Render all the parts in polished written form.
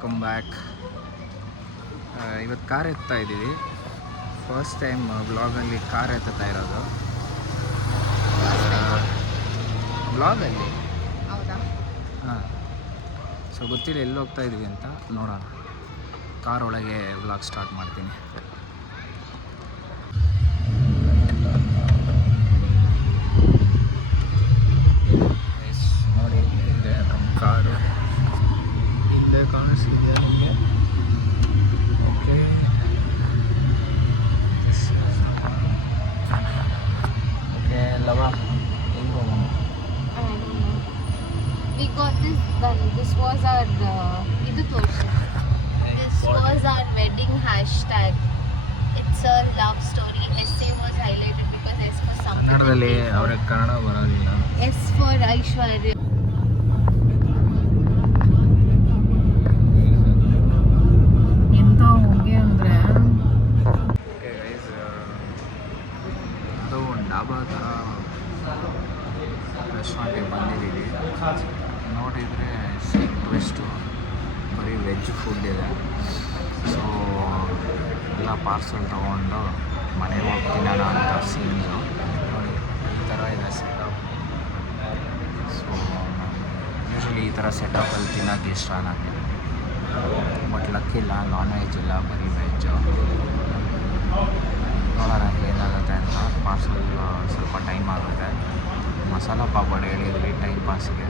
Welcome back. ಇವತ್ತು car ಎತ್ತಾ ಇದ್ದೀವಿ. First time ವ್ಲಾಗಲ್ಲಿ ಕಾರ್ ಎತ್ತಾ ಇರೋದು. ವ್ಲಾಗಲ್ಲಿ ಹಾಂ. ಸೊ ಗೊತ್ತಿಲ್ಲ ಎಲ್ಲಿ ಹೋಗ್ತಾ ಇದ್ದೀವಿ ಅಂತ ನೋಡೋಣ. ಕಾರ್ ಒಳಗೆ ವ್ಲಾಗ್ ಸ್ಟಾರ್ಟ್ ಮಾಡ್ತೀನಿ. ನೋಡಿ ಇದೆ ನಮ್ಮ ಕಾರು, ಇಲ್ಲೇ ಕಾಣಿಸ್ತಿದೆಯಾ ನಿಮಗೆ? ಓಕೆ, ಓಕೆ ಲವ ಹೆಂಗೆ ಹೋಗೋಣ? We got this done. This was our This was our wedding hashtag. It's a love story. SA was highlighted because S for something. ಕನ್ನಡದಲ್ಲಿ ಅವ್ರಿಗೆ ಕನ್ನಡ ಬರೋದಿಲ್ಲ. S for Aishwarya. ಎಂತ ಹೋಗಿ ಅಂದರೆ ಓಕೆ ಗೈಸ್, ಅದು ಒಂದು ಡಾಬಾ ಥರ ರೆಸ್ಟೋರೆಂಟಿಗೆ ಬಂದಿದ್ದೀವಿ. ನೋಡಿದರೆ ಟ್ವಿಸ್ಟು ಬರೀ ವೆಜ್ ಫುಡ್ ಇದೆ. ಸೊ ಎಲ್ಲ ಪಾರ್ಸಲ್ ತೊಗೊಂಡು ಮನೆಗೆ ಹೋಗಿ ತಿನ್ನೋಣ ಅಂತ ಸೀನ್ಸು. ನೋಡಿ ಈ ಥರ ಇದೆ ಸೆಟಪ್. ಸೊ ಯೂಶ್ವಲಿ ಈ ಥರ ಸೆಟಪ್ಪಲ್ಲಿ ತಿನ್ನೋಕ್ಕೆ ಇಷ್ಟ ನನಗೆ. ಬಟ್ ಲಕ್ಕಿಲ್ಲ, ನಾನ್ ವೆಜ್ ಇಲ್ಲ, ಬರೀ ವೆಜ್ಜು. ನೋಡೋಣ ಏನಾಗುತ್ತೆ ಅಂತ. ಪಾರ್ಸಲ್ ಸ್ವಲ್ಪ ಟೈಮ್ ಆಗುತ್ತೆ. ಮಸಾಲ ಪಾಪಡ್ ಹೇಳಿದ್ವಿ ಟೈಮ್ ಪಾಸಿಗೆ.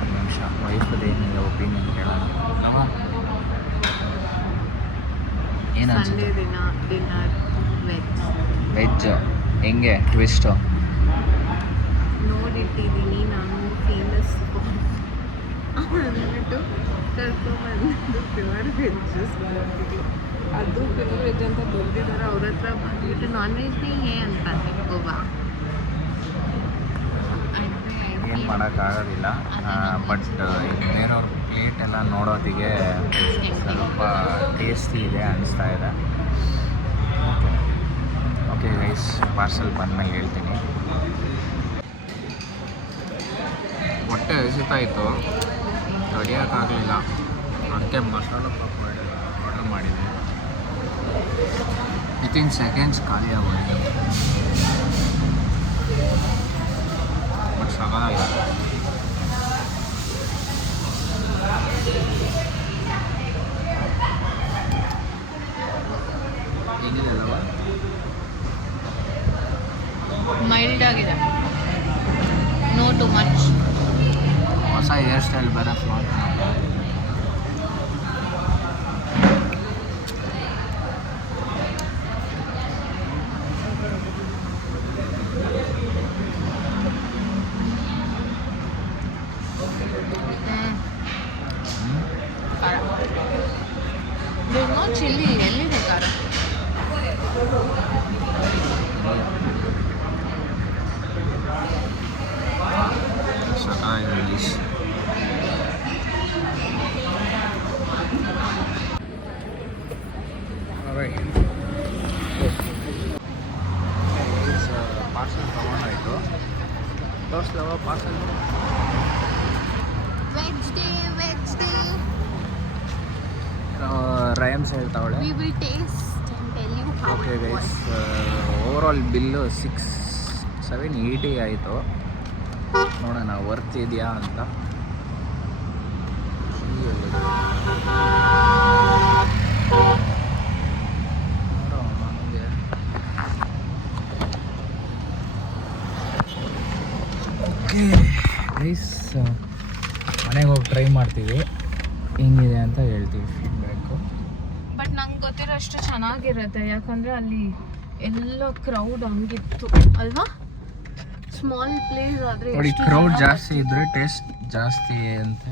ಒಂದು ನಿಮಿಷ ವೈಫ್ದು ಏನಿಲ್ಲ ಒಪಿನಿಯನ್ ಕೇಳೋಣ. ಏನು ಸಂಡೇ ದಿನ ಡಿನ್ನರ್ ವೆಜ್ ಹೆಂಗೆ ಟ್ವಿಸ್ಟು? ನೋಡಿಟ್ಟಿದ್ದೀನಿ ನಾನು. ಫೇಮಸ್ ಅಂದ್ಬಿಟ್ಟು ಕರ್ಕೊಂಬಂದು ಪ್ಯೂರ್ ವೆಜ್ ಅದು ಪ್ಯೂರ್ ವೆಜ್ ಅಂತ ಬಂದಿದ್ದಾರೆ. ಅವ್ರ ಹತ್ರ ಬಂದ್ಬಿಟ್ಟು ನಾನ್ ವೆಜ್ನೇ ಅಂತ ಗೋವಾ ಏನು ಮಾಡೋಕ್ಕಾಗೋದಿಲ್ಲ. ಬಟ್ ಬೇರೆಯವ್ರ ಪ್ಲೇಟ್ ಎಲ್ಲ ನೋಡೋದಿಗೆ ಸ್ವಲ್ಪ ಟೇಸ್ಟಿ ಇದೆ ಅನಿಸ್ತಾ ಇದೆ. ಓಕೆ ಓಕೆ ಗೈಸ್, ಪಾರ್ಸಲ್ ಬಂದಮೇಲೆ ಹೇಳ್ತೀನಿ. ಹೊಟ್ಟೆ ಹಸಿತಾಯಿತು, ತಡಿಯೋಕ್ಕಾಗಲಿಲ್ಲ. ಅದಕ್ಕೆ ಮಸಾಲ ಪಾಪಡ್ ಆರ್ಡರ್ ಮಾಡಿದೆ. ವಿತಿನ್ ಸೆಕೆಂಡ್ಸ್ ಖಾಲಿ ಆಗೋಗಿದೆ. ಬಟ್ ಸಗದಾಗಿದೆ. ಹೇಗಿದೆ ಅಲ್ವ? ಮೈಲ್ಡ್ ಆಗಿದೆ, ನೋ ಟು ಮಚ್. ಹೊಸ ಹೇರ್ ಸ್ಟೈಲ್ ಬೇರೆ ಫ್ಲಾಟ್. No chilli. ಎಲ್ಲಿದೆ ಖಾರ? ಸಕಾಗಿದೆ ಡಿಶ್. ಪಾರ್ಸಲ್ ತೊಗೊಂಡಾಯಿತು. ತೋರಿಸ್ಲವ ಪಾರ್ಸಲ್? ವೆಜ್ ಡೇ ರೈಮ್ಸ್ ಹೇಳ್ತಾವಳೆ. we will taste and tell you how okay it was. Guys, overall bill 780 ಆಯಿತು. ನೋಡೋಣ ವರ್ತ್ ಇದೆಯಾ ಅಂತ. ಓಕೆ ಗೈಸ್, ಮನೆಗೆ ಹೋಗಿ ಟ್ರೈ ಮಾಡ್ತೀವಿ, ಹೆಂಗಿದೆ ಅಂತ ಹೇಳ್ತೀವಿ ಫೀಡ್ಬ್ಯಾಕು. ಬಟ್ ನಂಗೆ ಗೊತ್ತಿರೋ ಅಷ್ಟು ಚೆನ್ನಾಗಿರುತ್ತೆ, ಯಾಕಂದರೆ ಅಲ್ಲಿ ಎಲ್ಲ ಕ್ರೌಡ್ ಹಂಗಿತ್ತು ಅಲ್ವಾ? ಸ್ಮಾಲ್ ಪ್ಲೇಸ್ ಆದರೆ ನೋಡಿ, ಕ್ರೌಡ್ ಜಾಸ್ತಿ ಇದ್ರೆ ಟೇಸ್ಟ್ ಜಾಸ್ತಿ ಅಂತ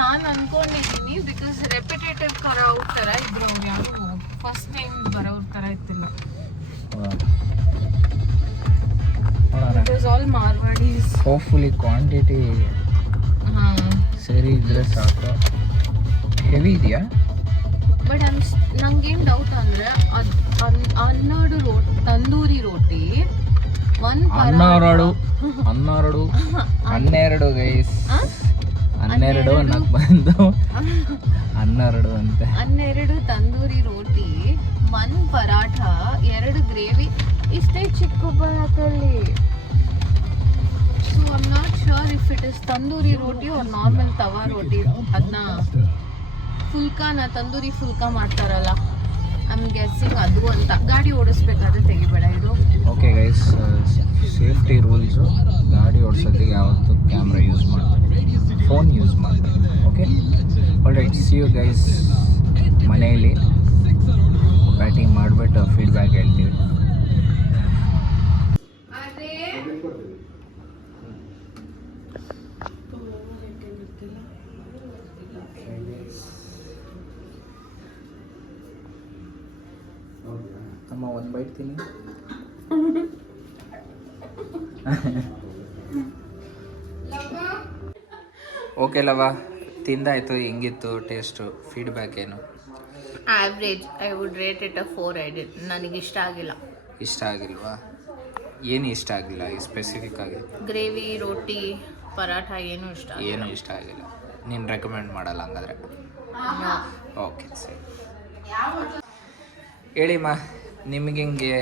ನಾನು ಅನ್ಕೊಂಡಿದ್ದೀನಿ. ಬಿಕಾಸ್ ರೆಪಿಟೇಟಿವ್ ಕ್ರೌಡ್ ಥರ ಇದ್ರು ಅವ್ರು, ಯಾರು ಫಸ್ಟ್ ಟೈಮ್ ಬರೋವ್ರ ಥರ ಇತ್ತಿಲ್ಲ. It was all Marwadis. Hopefully quantity ಸರಿ ಇದ್ರೆ ಸಾಕು. ಹೆವಿ ಇದೆಯಾ? ಬಟ್ ನಂಗೇನು ಡೌಟ್ ಅಂದರೆ 12 ತಂದೂರಿ ರೋಟಿ, 12 ಗೈಸ್, 12 ಅನ್ನಕ್ಕೆ ಬಂದು 12 ಅಂತೆ. 12 ತಂದೂರಿ ರೋಟಿ, 1 ಪರಾಠ, 2 ಗ್ರೇವಿ, ಇಷ್ಟೇ ಚಿಕ್ಕಬಳ್ಳಾಪುರಲ್ಲಿ. So I am not sure if it is tandoori roti or normal tawa roti. ಅದನ್ನ ಫುಲ್ಕಾನ ತಂದೂರಿ ಫುಲ್ಕಾ ಮಾಡ್ತಾರಲ್ಲ, ಐ ಆಮ್ ಗೆಸ್ಸಿಂಗ್ ಅದು ಅಂತ. ಗಾಡಿ ಓಡಿಸ್ಬೇಕಾದ್ರೆ ತೆಗಿಬೇಡ ಇದು. Okay guys, safety rules. ಗಾಡಿ ಓಡಿಸೋದಿಗೆ ಯಾವತ್ತೂ ಕ್ಯಾಮ್ರಾ ಯೂಸ್ ಮಾಡಬೇಡಿ, ಫೋನ್ ಯೂಸ್ ಮಾಡಬೇಡಿ. Okay, alright, see you guys. ಮನೆಯಲ್ಲಿ ಬ್ಯಾಟಿಂಗ್ ಮಾಡಿಬಿಟ್ಟು ಫೀಡ್ಬ್ಯಾಕ್ ಹೇಳ್ತೀವಿ. ಅಮ್ಮ ಒಂದು ಬೈಟ್ ತಿನ್ನಿ. ಓಕೆ ಲವ, ತಿಂದಾಯ್ತು. ಹೆಂಗಿತ್ತು ಟೇಸ್ಟು? ಫೀಡ್ಬ್ಯಾಕ್ ಏನು? Average. I would rate it 4. ನನಗೆ ಇಷ್ಟ ಆಗಿಲ್ಲ. ಇಷ್ಟ ಆಗಿಲ್ವಾ? ಏನು ಇಷ್ಟ ಆಗಿಲ್ಲ ಸ್ಪೆಸಿಫಿಕ್ ಆಗಿ? ಗ್ರೇವಿ, ರೋಟಿ, ಪರಾಠ ಏನು ಇಷ್ಟ ಏನು ಇಷ್ಟ ಆಗಿಲ್ಲ. ನೀನು ರೆಕಮೆಂಡ್ ಮಾಡಲ್ಲ ಹಂಗಾದ್ರೆ? ಓಕೆ, ಸರಿ. ಹೇಳಿಮ್ಮ, ನಿಮಗೆ ಹಿಂಗೆ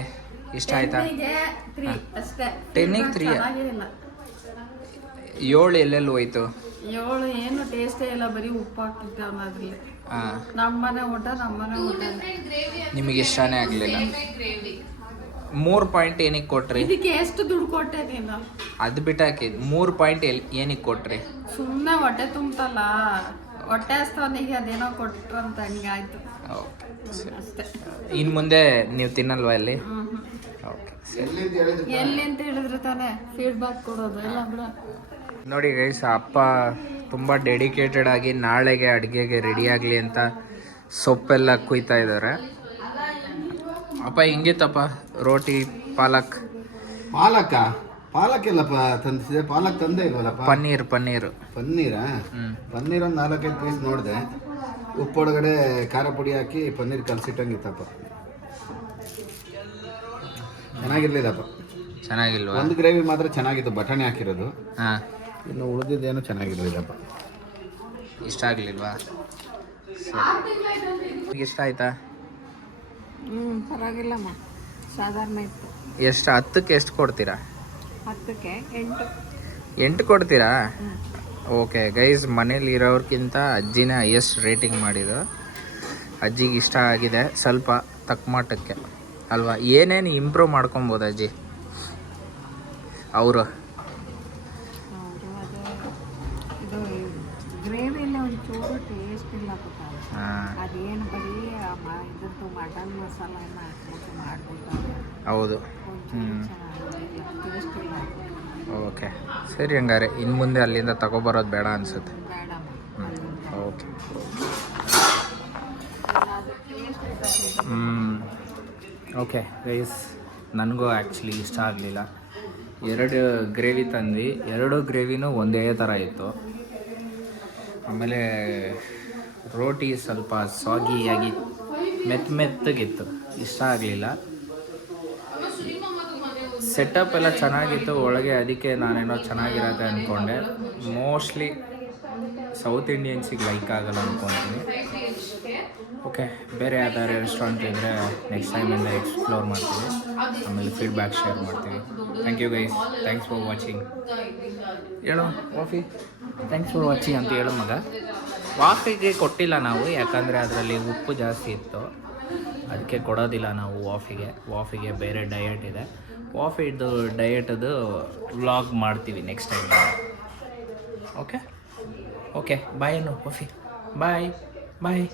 ಇಷ್ಟ ಆಯ್ತಾ? 10ಗೆ 3. 7 ಎಲ್ಲೆಲ್ಲಿ ಹೋಯ್ತು? 7 ಏನು ಟೇಸ್ಟೇ ಇಲ್ಲ, ಬರೀ ಉಪ್ಪು ಹಾಕ್ತಿದ್ದೆ ಅನ್ನೋದ್ರಲ್ಲಿ. ಹಾಂ, ನಮ್ಮನೆ ಊಟ. ನಿಮಗೆ ಇಷ್ಟನೇ ಆಗಲಿಲ್ಲ. 3 ಪಾಯಿಂಟ್ ಏನಕ್ಕೆ ಕೊಟ್ರಿ? ಇದಕ್ಕೆ ಎಷ್ಟು ದುಡ್ಡು ಕೊಟ್ಟೆ ನೀನು? ಅದು ಬಿಟ್ಟಾಕಿ 3 ಪಾಯಿಂಟ್ ಏನಕ್ಕೆ ಕೊಟ್ರಿ? ಸುಮ್ಮನೆ ಹೊಟ್ಟೆ ತುಂಬತಲ್ಲ, ಹೊಟ್ಟೆ ಹಸ್ತವನಿಗೆ ಅದೇನೋ ಕೊಟ್ಟರು ಅಂತ ಹಂಗಾಯ್ತು. ಓಕೆ, ಅಷ್ಟೇ. ಇನ್ನು ಮುಂದೆ ನೀವು ತಿನ್ನಲ್ವಾ ಇಲ್ಲಿ? ಓಕೆ, ಸರಿ. ಎಲ್ಲಿ ಅಂತ ಹೇಳಿದ್ರೆ ತಾನೇ ಫೀಡ್ಬ್ಯಾಕ್ ಕೊಡೋದು, ಇಲ್ಲ ಬಿಡ. ನೋಡಿ ಗೈಸ್, ಅಪ್ಪ ತುಂಬ ಡೆಡಿಕೇಟೆಡ್ ಆಗಿ ನಾಳೆಗೆ ಅಡುಗೆಗೆ ರೆಡಿ ಆಗಲಿ ಅಂತ ಸೊಪ್ಪೆಲ್ಲ ಕುಯ್ತಾ ಇದ್ದಾರೆ. ಅಪ್ಪ ಹೆಂಗಿತ್ತಪ್ಪ ರೋಟಿ? ಪಾಲಕ್ ಪಾಲಕ್ಕೆಲ್ಲಪ್ಪ ತಂದಿಸಿದೆ. ಪಾಲಕ್ ತಂದೆ ಇಲ್ವಲ್ಲಪ್ಪ. ಪನ್ನೀರಾ? ಪನ್ನೀರಾ? ಪನ್ನೀರ್ ಒಂದು 4-5 ಪೀಸ್ ನೋಡಿದೆ. ಉಪ್ಪೊಳಗಡೆ ಖಾರ ಪುಡಿ ಹಾಕಿ ಪನ್ನೀರ್ ಕಲಸಿಟ್ಟಂಗಿತ್ತಪ್ಪ. ಚೆನ್ನಾಗಿರ್ಲಿಲ್ಲಪ್ಪ. ಚೆನ್ನಾಗಿಲ್ವಾ? ಒಂದು ಗ್ರೇವಿ ಮಾತ್ರ ಚೆನ್ನಾಗಿತ್ತು, ಬಟಾಣಿ ಹಾಕಿರೋದು. ಹಾಂ, ಇನ್ನು ಉಳಿದಿದ್ದೇನು ಚೆನ್ನಾಗಿರ್ಲಿಲ್ಲಪ್ಪ. ಇಷ್ಟ ಆಗಲಿಲ್ವಾ? ನಿಮಗೆ ಇಷ್ಟ ಆಯ್ತಾ? ಪರವಾಗಿಲ್ಲಮ್ಮ, ಸಾಧಾರಣ ಇತ್ತು. ಎಷ್ಟು? 10ಕ್ಕೆ ಎಷ್ಟು ಕೊಡ್ತೀರಾ? 10ಕ್ಕೆ 8. 8 ಕೊಡ್ತೀರಾ? ಓಕೆ ಗೈಸ್, ಮನೇಲಿ ಇರೋರ್ಗಿಂತ ಅಜ್ಜಿನೇ ಹೈಯೆಸ್ಟ್ ರೇಟಿಂಗ್ ಮಾಡಿದ್ದು. ಅಜ್ಜಿಗೆ ಇಷ್ಟ ಆಗಿದೆ, ಸ್ವಲ್ಪ ತಕ್ಕ ಮಟ್ಟಕ್ಕೆ ಅಲ್ವಾ? ಏನೇನು ಇಂಪ್ರೂವ್ ಮಾಡ್ಕೊಬೋದು ಅಜ್ಜಿ ಅವರು? ಇದು ಗ್ರೇವಿಯಲ್ಲಿ ಒಂಚೂರು ಟೇಸ್ಟ್ ಇಲ್ಲ ಪುಟ್ಟ. ಅದೇನು ಬರೀ ಇದ್ರದ್ದು ಮಟನ್ ಮಸಾಲೆನ ಹಾಕ್ಬಿಟ್ಟು ಮಾಡ್ಬಿಟ್ಟು ಹೌದು. ಟೇಸ್ಟ್ ಇಲ್ಲ. ಓಕೆ, ಸರಿ. ಹಂಗಾರೆ ಇನ್ನು ಮುಂದೆ ಅಲ್ಲಿಂದ ತಗೊಬರೋದು ಬೇಡ ಅನಿಸುತ್ತೆ. ಬೇಡಮ್ಮ. ಓಕೆ. ಓಕೆ ಗೈಸ್, ನನಗೂ ಆ್ಯಕ್ಚುಲಿ ಇಷ್ಟ ಆಗಲಿಲ್ಲ. 2 ಗ್ರೇವಿ ತಂದು, 2 ಗ್ರೇವಿನೂ ಒಂದೇ ಥರ ಇತ್ತು. ಆಮೇಲೆ ರೋಟಿ ಸ್ವಲ್ಪ ಸಾಗಿಯಾಗಿ ಮೆತ್ತಗಿತ್ತು, ಇಷ್ಟ ಆಗಲಿಲ್ಲ. ಸೆಟಪ್ ಎಲ್ಲ ಚೆನ್ನಾಗಿತ್ತು ಒಳಗೆ, ಅದಕ್ಕೆ ನಾನೇನೋ ಚೆನ್ನಾಗಿರತ್ತೆ ಅಂದ್ಕೊಂಡೆ. ಮೋಸ್ಟ್ಲಿ ಸೌತ್ ಇಂಡಿಯನ್ಸಿಗೆ ಲೈಕ್ ಆಗಲ್ಲ ಅಂದ್ಕೊತೀನಿ. ಓಕೆ, ಬೇರೆ ಯಾವ್ದಾದ್ರು ರೆಸ್ಟೋರೆಂಟ್ ಇದ್ದರೆ ನೆಕ್ಸ್ಟ್ ಟೈಮಿಂದ ಎಕ್ಸ್ಪ್ಲೋರ್ ಮಾಡ್ತೀವಿ, ಆಮೇಲೆ ಫೀಡ್ಬ್ಯಾಕ್ ಶೇರ್ ಮಾಡ್ತೀವಿ. Thank you guys, thanks for watching. ಹೇಳು ಕಾಫಿ, ಥ್ಯಾಂಕ್ಸ್ ಫಾರ್ ವಾಚಿಂಗ್ ಅಂತ ಹೇಳು ಮಗ. ವಾಫಿಗೆ ಕೊಟ್ಟಿಲ್ಲ ನಾವು, ಯಾಕಂದರೆ ಅದರಲ್ಲಿ ಉಪ್ಪು ಜಾಸ್ತಿ ಇತ್ತು, ಅದಕ್ಕೆ ಕೊಡೋದಿಲ್ಲ ನಾವು ವಾಫಿಗೆ ಬೇರೆ ಡಯಟ್ ಇದೆ. ವಾಫಿದು ಡಯಟದು ವ್ಲಾಗ್ ಮಾಡ್ತೀವಿ ನೆಕ್ಸ್ಟ್ ಟೈಮ್. Okay bye. ಬಾಯ್.